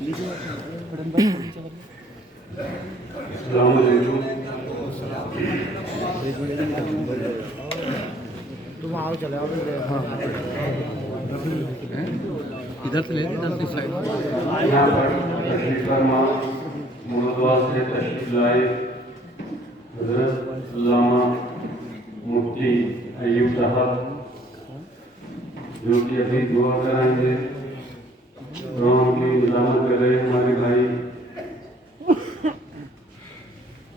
السلام علیکم. تم آؤ چلے آؤ ادھر سے لے ادھر سے سائڈ یہاں پر تشریف فرما مردوا سے تشریف لائے حضرت علامہ مفتی ایوب صاحب جو کہ ابھی دعا کرائیں گے. دعاؤں کی نظامت کر رہے ہمارے بھائی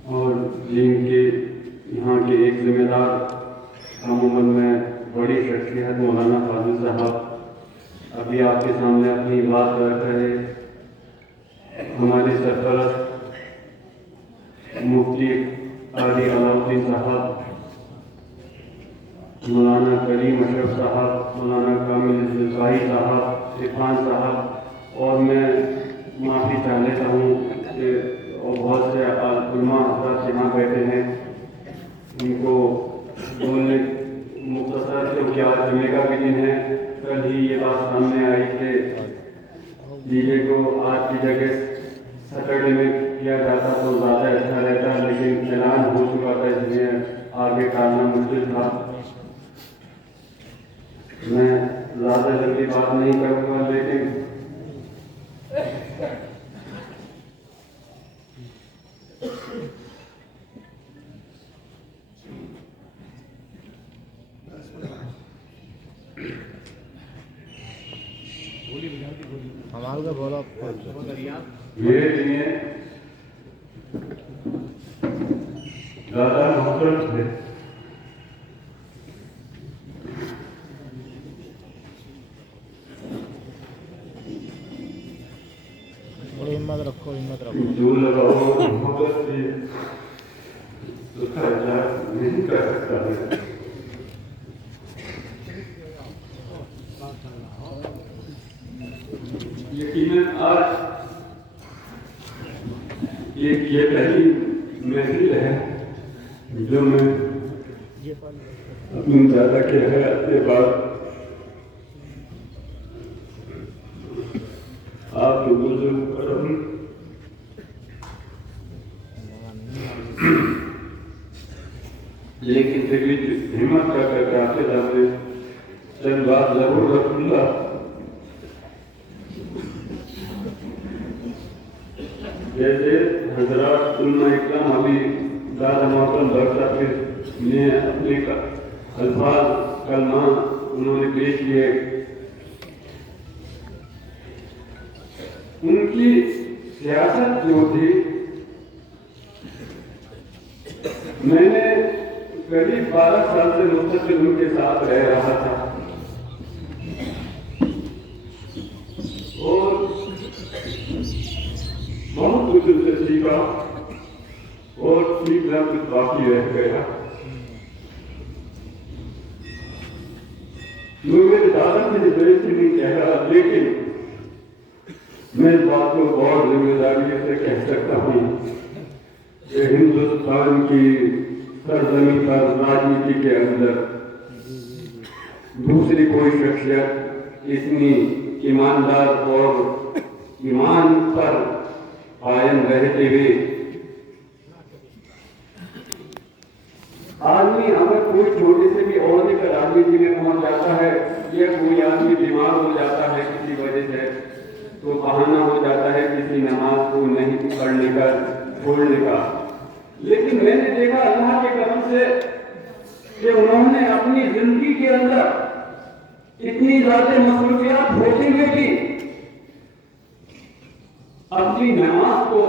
اور دین کے یہاں کے ایک ذمہ دار عموماً میں بڑی شخصیت مولانا فاضل صاحب ابھی آپ کے سامنے اپنی بات رکھ رہے. ہمارے سرپرست مفتی قاضی علاؤالدین صاحب، مولانا کریم اشرف صاحب، مولانا کامل الزائی صاحب، عرفان صاحب، اور میں معافی چاہ لیتا ہوں کہ اور بہت سے علماء حضرات یہاں بیٹھے ہیں. ان کو بولنے مختصر کیونکہ آج جمعے کا بھی دن ہے. کل ہی یہ بات سامنے آئی کہ ڈی جے کو آج کی جگہ سیٹرڈے میں کیا جاتا تو زیادہ اچھا رہتا، لیکن اعلان ہو چکا تھا اس لیے آگے ٹالنا مشکل تھا. میں زیادہ جلدی بات نہیں کروں گا، لیکن ہمارا کا بولا میرے لیے زیادہ محترم تھے. تھوڑی ہمت رکھو، ہمت رکھو. جو لگاؤ محبت سے اس کا علاج نہیں کر سکتا ہے. یقیناً آج یہ پہلی محفل ہے جو میں اپنی دادا کے حیات کے بعد آپ کے بزرگ کرم لیکن پھر بھی ہمت کر کے آپ کے سامنے چند بات ضرور رکھوں گا. جیسے حضرات علماء اکرام ابھی دادا محترم ڈاکٹر صاحب نے اپنے الفاظ کلمات انہوں نے پیش کیے، ان کی سیاست جو تھی، میں نے قریب 12 سال سے مستقل ان کے ساتھ رہ رہا تھا اور بہت کچھ ان سے سیکھا اور سیکھنا کچھ باقی رہ گیا. جو میرے دادا کی ذریعے سے نہیں کہہ رہا، لیکن میں اس بات کو بہت ذمہ داری سے کہہ سکتا ہوں کہ ہندوستان کی سرزمین پر راجنیتی کے اندر دوسری کوئی شخصیت اتنی ایماندار اور ایمان پر قائم رہتے ہوئے آدمی اگر کوئی چھوٹے سے بھی عہدے کا راجنیتی میں پہنچ جاتا ہے یا کوئی آدمی بیمار ہو جاتا ہے کسی وجہ سے تو بہانہ ہو جاتا ہے کسی نماز کو نہیں پڑھنے کا، چھوڑنے کا. لیکن میں نے دیکھا اللہ کے کرم سے کہ انہوں نے اپنی زندگی کے اندر اتنی زیادہ مصروفیات ہوتے ہوئے بھی اپنی نماز کو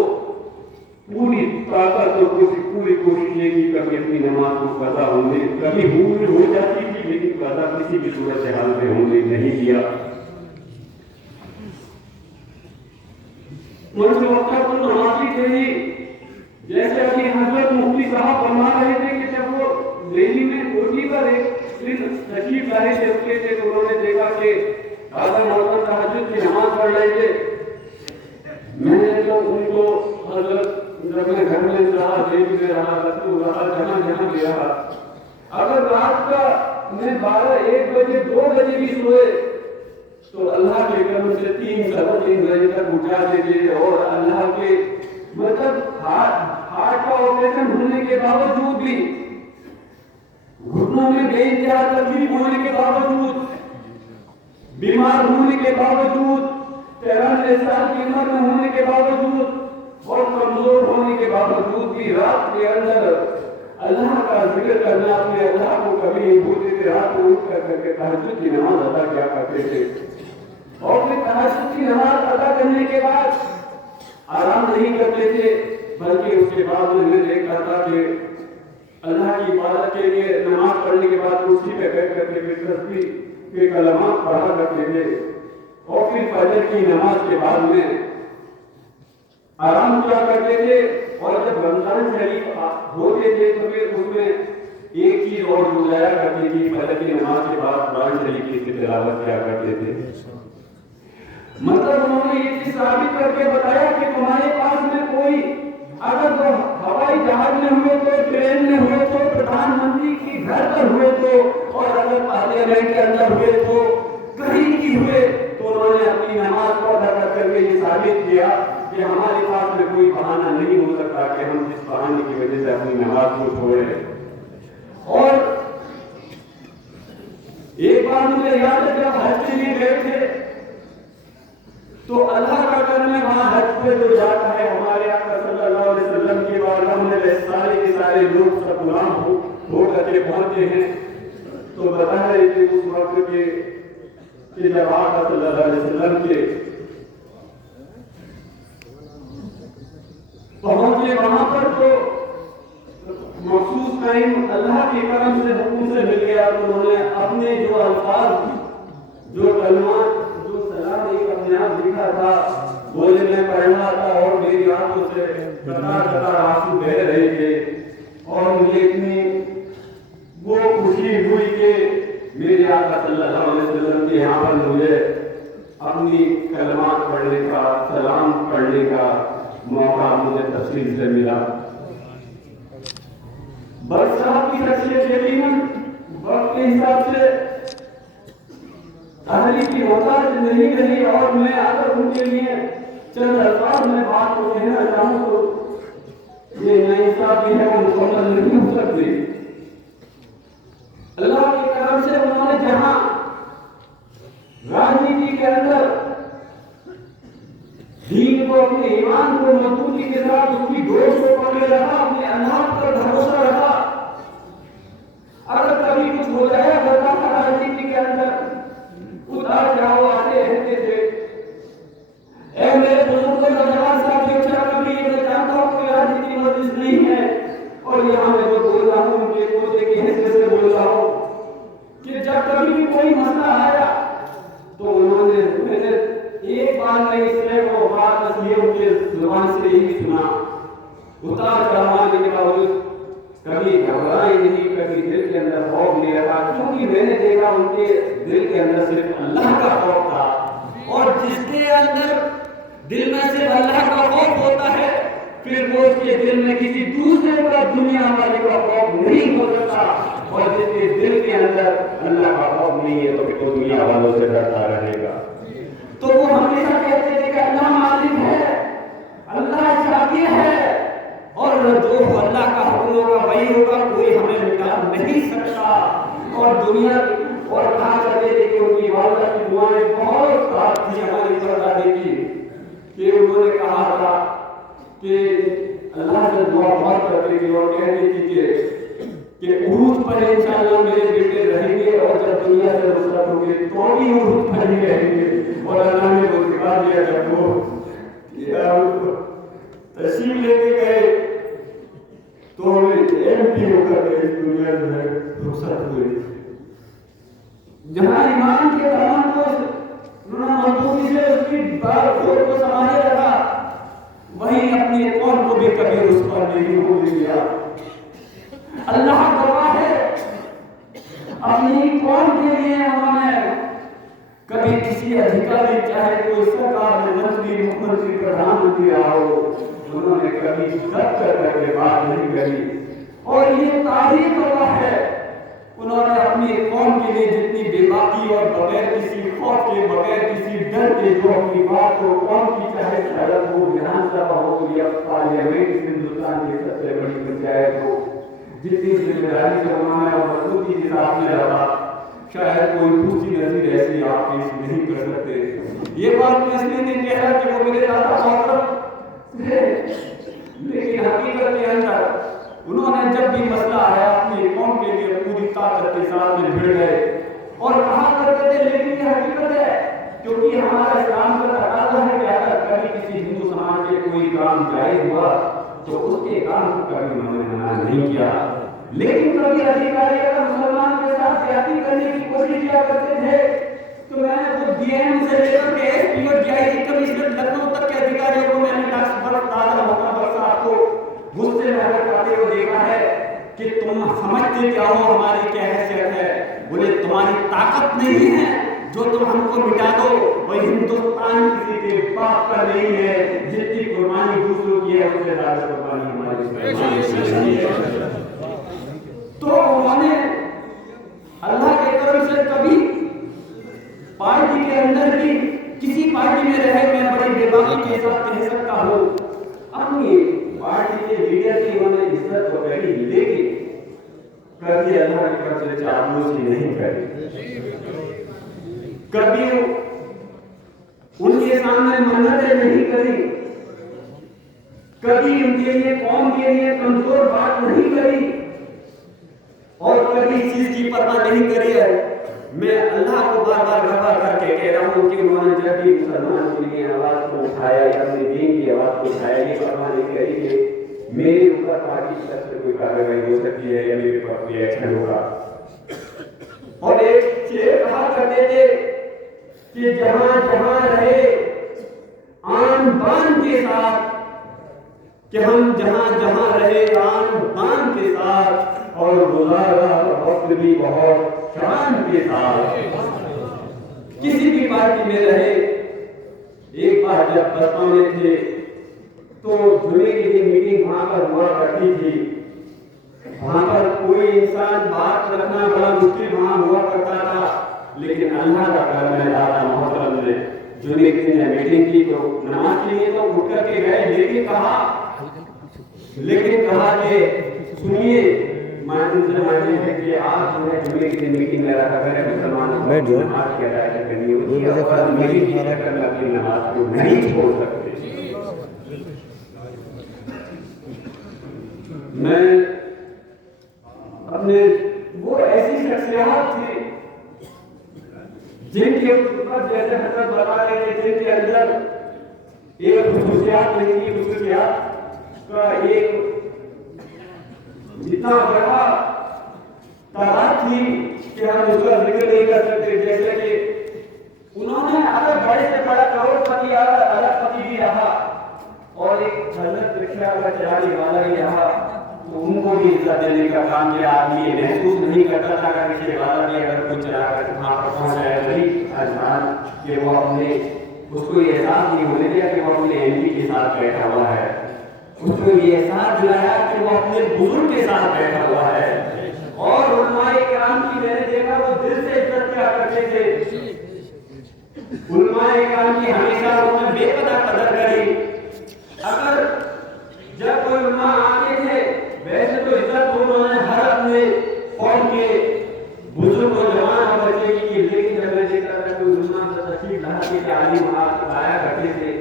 پوری طاقت اور پوری کوشش یہ کی کبھی اپنی نماز کو قضا ہونے کبھی بھول ہو جاتی تھی لیکن قضا کسی بھی صورت حال میں ہونے نہیں دیا. ان سے وقت تو نمازی تھے ہی، جیسے ابھی حضرت مفتی صاحب فرما رہے تھے کہ جب وہ دہلی میں کوٹھی پر ایک دن تشریف لائے تھے رکے تھے تو انہوں نے دیکھا کہ دادا محترم تہجد کی نماز پڑھ رہے تھے. میں نے تو ان کو حضرت جب میں گھر میں رہا، دیکھ میں رہا، رکھو رہا، جہاں جہاں بھی رہا، اگر رات کا میں 12 1 بجے 2 بجے بھی سوئے تو اللہ کے کرم سے 3 بجے تک اٹھا دیتے اور اللہ کے مطلب ہارٹ کا آپریشن ہونے کے باوجود بھی گھٹنوں میں بے انتہا تکلیف ہونے کے باوجود بیمار ہونے کے باوجود 93 سال کی عمر میں ہونے کے باوجود اور کمزور ہونے کے باوجود بھی رات کے اندر اللہ کا ذکر کرنا اپنے اللہ کو کبھی نہیں بھولتے تھے. رات کو اٹھ کر کے تہجد کی نماز ادا کیا کرتے تھے اور پھر تہجد کی نماز ادا کرنے کے بعد آرام نہیں کرتے تھے بلکہ اس کے بعد میں دیکھا تھا کہ اللہ کی عبادت کے لیے نماز پڑھنے کے بعد کرسی پہ بیٹھ کر کے تسبیح کے کلمات پڑھا کرتے تھے اور پھر فجر کی نماز کے بعد میں آرام کیا کرتے تھے. اور جب رمضان شریف ہوتے تھے تو پھر اس میں ایک چیز اور گزارا کرتے تھے فجر کی نماز کے بعد قرآن شریف کی تلاوت کیا کرتے تھے. مطلب انہوں نے یہ چیز ثابت کر کے بتایا کہ تمہارے پاس میں کوئی اگر وہ ہوائی جہاز میں ہوئے تو ٹرین میں ہوئے تو پردھان منتری کی گھر پر ہوئے تو اور اگر پارلیمنٹ کے اندر ہوئے تو کہیں کی ہوئے تو انہوں نے اپنی نماز کو ادا کر کے یہ ثابت کیا کہ ہمارے پاس میں کوئی بہانہ نہیں ہو سکتا کہ ہم جس بہانے کی وجہ سے اپنی نماز کو چھوڑیں. اور ایک بار مجھے یاد ہے جب حج کے لیے گئے تھے تو اللہ کا کرم ہے وہاں حج پہ جو جاتا ہے ہمارے آقا صلی اللہ علیہ وسلم کی بارگاہ میں سارے کے سارے لوگ سب غلام ہو کر کے پہنچتے ہیں. تو بتا رہے تھے اس وقت کہ جب آقا صلی اللہ علیہ وسلم کے پہنچے وہاں پر تو مخصوص ٹائم اللہ کے کرم سے حکم سے مل گیا. تو انہوں نے اپنے جو الفاظ جو کلمات اپنے آپ لکھا تھا وہ میں پڑھ رہا تھا اور میری آنکھوں سے قطار آنسو بہہ رہے تھے اور مجھے اتنی وہ خوشی ہوئی کہ میرے آقا صلی اللہ علیہ وسلم کے یہاں پر مجھے اپنی کلمات پڑھنے کا سلام پڑھنے کا موقع مجھے تفصیل سے ملا. بٹ صاحب کی شخصیت یقیناً وقت کے حساب سے اہلی کی محتاج نہیں رہی اور میں اگر ان کے لیے چند الفاظ میں بات کو کہنا چاہوں تو یہ ناانصافی ہے وہ مکمل نہیں ہو سکتی. اللہ کے کرم سے انہوں نے جہاں راجنیتی کے اندر دین کو اپنے ایمان کو مضبوطی کے ساتھ اس کی ڈور کو پکڑے رکھا اپنے اللہ پر بھروسہ رکھا. اگر کبھی کچھ ہو جایا کرتا تھا راجنیتی کے اندر اتار جاؤ آتے رہتے تھے. اے میرے بزرگوں نوجوان ساتھیوں کبھی یہ میں جانتا ہوں کہ راجنیتی مجلس نہیں ہے اور یہاں میں جو بول رہا ہوں کہ پوچھے کی حیثیت سے بول رہا ہوں کہ جب کبھی بھی کوئی مسئلہ آیا تو انہوں نے میں نے ایک بار نہیں اس لیے وہ بات بس یہ ان کے زبان سے ہی سنا. اتار چڑھانے کے باوجود کبھی گھبرائے نہیں کبھی دل کے اندر خوف نہیں رہا کیونکہ میں نے دیکھا ان کے دل کے اندر صرف اللہ کا خوف تھا. اور جس کے اندر دل میں صرف اللہ کا خوف ہوتا ہے پھر وہ اس کے دل میں کسی دوسرے کا دنیا والے کا خوف نہیں ہو سکتا. اور جس کے دل کے اندر اللہ کا خوف نہیں ہے تو پھر وہ دنیا والوں سے ڈرتا رہے گا. تو وہ ہمیشہ کہتے تھے کہ اللہ مالک ہے اللہ شاکر ہے اور جو اللہ کا حکم ہوگا وہی ہوگا کوئی ہمیں مٹا نہیں سکتا. اور دنیا اور کہا کرتے تھے کہ ان کی والدہ کی دعائیں بہت ساتھ تھی ہماری پردادے کی کہ انہوں نے کہا تھا کہ اللہ سے دعا بہت کرتے تھے اور کہتے تھے کہ عروج پر انشاءاللہ میرے بیٹے رہیں گے اور جب دنیا سے رخصت ہوں گے تو بھی عروج پر ہی رہیں گے. اور اللہ نے وہ دکھا دیا جب وہ تشریف لے کے گئے تو MP ہو کر کے اس دنیا سے رخصت ہوئے. جہاں ایمان کے دامن کو مضبوطی سے اس کی بار کو سنبھالے رکھا وہیں اپنی قوم کو بھی کبھی اس پر نہیں ہونے دیا. اللہ گواہ ہے اپنی قوم کے لیے انہوں نے کبھی کسی ادھیکاری چاہے کوئی سرکار میں منتری مکھمنتری پردھان منتری رہا ہو انہوں نے کبھی سب کر کے بات نہیں کری. اور یہ تاریخ گواہ ہے انہوں نے اپنی قوم کے لیے جتنی بےباکی اور بغیر کسی خوف کے بغیر کسی ڈر کے جو اپنی بات کو قوم کی چاہے شاید وہ ویدھان سبھا ہو یا پارلیمنٹ ہندوستان کی سب سے بڑی پنچایت ہو، جتنی ذمہ داری سے انہوں نے اور مضبوطی کے ساتھ میں رہا، شاید کوئی دوسری نظیر ایسی آپ پیش نہیں کر سکتے۔ یہ بات میں اس لیے نہیں کہہ رہا کہ وہ میرے دادا محترم تھے، لیکن حقیقت کے اندر انہوں نے جب بھی مسئلہ آیا اپنی قوم کے لیے پوری طاقت کے ساتھ میں بھیڑ گئے اور کہا کرتے تھے، لیکن یہ حقیقت ہے کیونکہ ہمارا اسلام کا تقاضا ہے کہ اگر کبھی کسی ہندو سماج کے کوئی کام جائز ہوا تو اس کے کام کو کبھی انہوں نے منع نہیں کیا، لیکن کبھی ادھیکاری اگر مسلمان کے ساتھ زیادتی کرنے کی کوشش کیا کرتے تھے تو میں نے خود ڈی ایم سے لے کر کے ایس پی اور D I G commissioner Lucknow تک کے ادھیکاریوں کو میں نے دادا محمد صاحب کو غصے میں حرکت کرتے ہوئے دیکھا ہے کہ تم سمجھتے کیا ہو ہماری کیا حیثیت ہے؟ بولے تمہاری طاقت نہیں ہے جو تم ہم کو مٹا دو، اور ہندوستان کسی کے باپ کا نہیں ہے، جتنی قربانی دوسروں کی ہے اس سے زیادہ قربانی ہماری ہے۔ تو انہوں نے اللہ کے کرم سے کبھی پارٹی کے اندر بھی کسی پارٹی میں رہے میں بڑی بے باکی کے ساتھ کہہ سکتا ہوں، اپنی پارٹی کے لیڈر کی انہوں نے عزت تو کری، لیکن کبھی اللہ کی طرف سے چاپلوسی نہیں کری، کبھی ان کے سامنے منتیں نہیں کری، کبھی ان کے لیے قوم کے لیے کمزور بات نہیں کری، اور کبھی اس چیز کی پرواہ نہیں کری ہے۔ میں اللہ کو بار بار روا کر کے کہہ رہا ہوں کہ انہوں نے جب بھی مسلمان کے لیے آواز کو اٹھایا یا اپنے دین کی آواز کو اٹھایا، یہ پرواہ نہیں کری کہ میرے اوپر پارٹی کی طرف سے کوئی کارروائی ہو سکتی ہے یا میرے اوپر کوئی ایکشن ہوگا۔ اور ایک شعر کہا کرتے تھے کہ جہاں جہاں رہے آن بان کے ساتھ، کہ ہم جہاں جہاں رہے آن بان کے ساتھ اور گزارا وقت بھی بہت شان کے ساتھ، کسی بھی پارٹی میں رہے۔ ایک بار جب بسپا میں تھے تو جمعے کے دن میٹنگ وہاں پر ہوا کرتی تھی، وہاں پر کوئی انسان بات رکھنا بڑا مشکل وہاں ہوا کرتا تھا، لیکن اللہ کا کرم ہے دادا محترم نے جمعے کے دن میٹنگ کی تو نماز کے لیے تو اٹھ کر کے گئے، لیکن کہا کہ سنیے میں ان سے مانتے ہیں کہ آپ جو ہے جمعے کے دن میٹنگ میں رکھا کریں مسلمانوں کو نماز کی ادائیگی کرنی ہوتی ہے اور میٹنگ کی چکر میں اپنی نماز کو نہیں چھوڑ سکتے۔ میں اپنے وہ ایسی شخصیات تھی جن کے اوپر جیسے حضرت بتا رہے تھے جن کے اندر ایک خصوصیات نہیں تھی، خصوصیات کا ایک اتنا بڑا تعداد تھی کہ ہم اس کا ذکر نہیں کر سکتے، جیسے کہ انہوں نے اگر بڑے سے بڑا کروڑ پتی ارب پتی بھی رہا اور ایک حضرت رکشا کا چلانے والا بھی رہا تو ان کو بھی عزت دینے کا کام کیا۔ آدمی یہ محسوس نہیں کرتا تھا کہ رکشے والا بھی اگر کوئی چلا کر وہاں پر پہنچ جائے وہی آسمان کہ وہ اپنے اس کو یہ احساس نہیں ہونے دیا کہ وہ اپنے ایم پی کے ساتھ بیٹھا ہوا ہے، اس کو یہ احساس دلایا کہ وہ اپنے بزرگ کے ساتھ بیٹھا ہوا ہے۔ اور علماء کرام کی میں نے دیکھا وہ دل سے عزت کیا کرتے تھے، علماء کرام کی ہمیشہ انہوں نے بے پناہ قدر کری۔ اگر جب کوئی علماء آتے تھے ویسے تو عزت انہوں نے ہر اپنے قوم کے بزرگ و جوان اور بچے کی، لیکن جب میں دیکھا تھا کوئی علماء کا تشریف لایا کہ تعلیم آپ لایا کرتے تھے،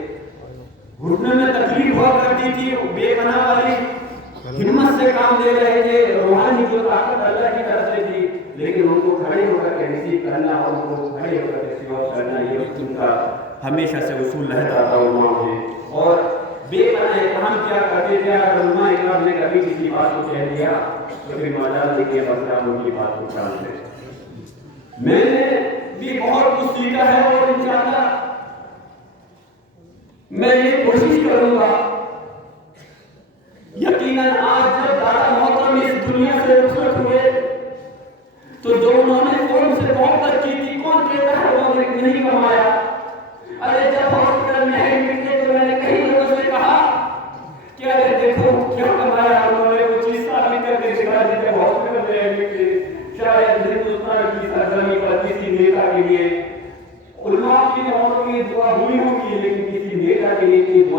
گھٹنے میں تکلیف ہوا کرتی تھی، بے پناہ والی ہمت سے کام لے رہے تھے، روحانی جو طاقت اللہ کی طرف سے تھی، لیکن ان کو کھڑے ہو کر کے ریسیو کرنا اور ان کو کھڑے ہو کر کے سیوا کرنا یہ ان کا ہمیشہ سے اصول رہتا تھا علماء کے۔ اور بے پناہ احترام کیا کرتے تھے، اگر علماء اکرام نے کبھی کسی بات کو کہہ دیا تو پھر مجال دیکھیے مسئلہ ان کی بات کو ٹالتے۔ میں نے بھی بہت کچھ سیکھا ہے اور انشاءاللہ میں یہ کوشش کروں گا، یقیناً آج جب دادا محترم اس دنیا سے رخصت ہوئے تو جو انہوں نے قوم سے محبت کی تھی، کون کہتا ہے انہوں نے نہیں کمایا؟ ارے جب ہاسپٹل میں ایڈمٹ تھے تو میں نے کئی لوگوں سے کہا کہ ارے دیکھو کیا کمایا انہوں نے، وہ چیز ثابت کر کے دکھا دی جب ہاسپٹل میں ایڈمٹ تھے، شاید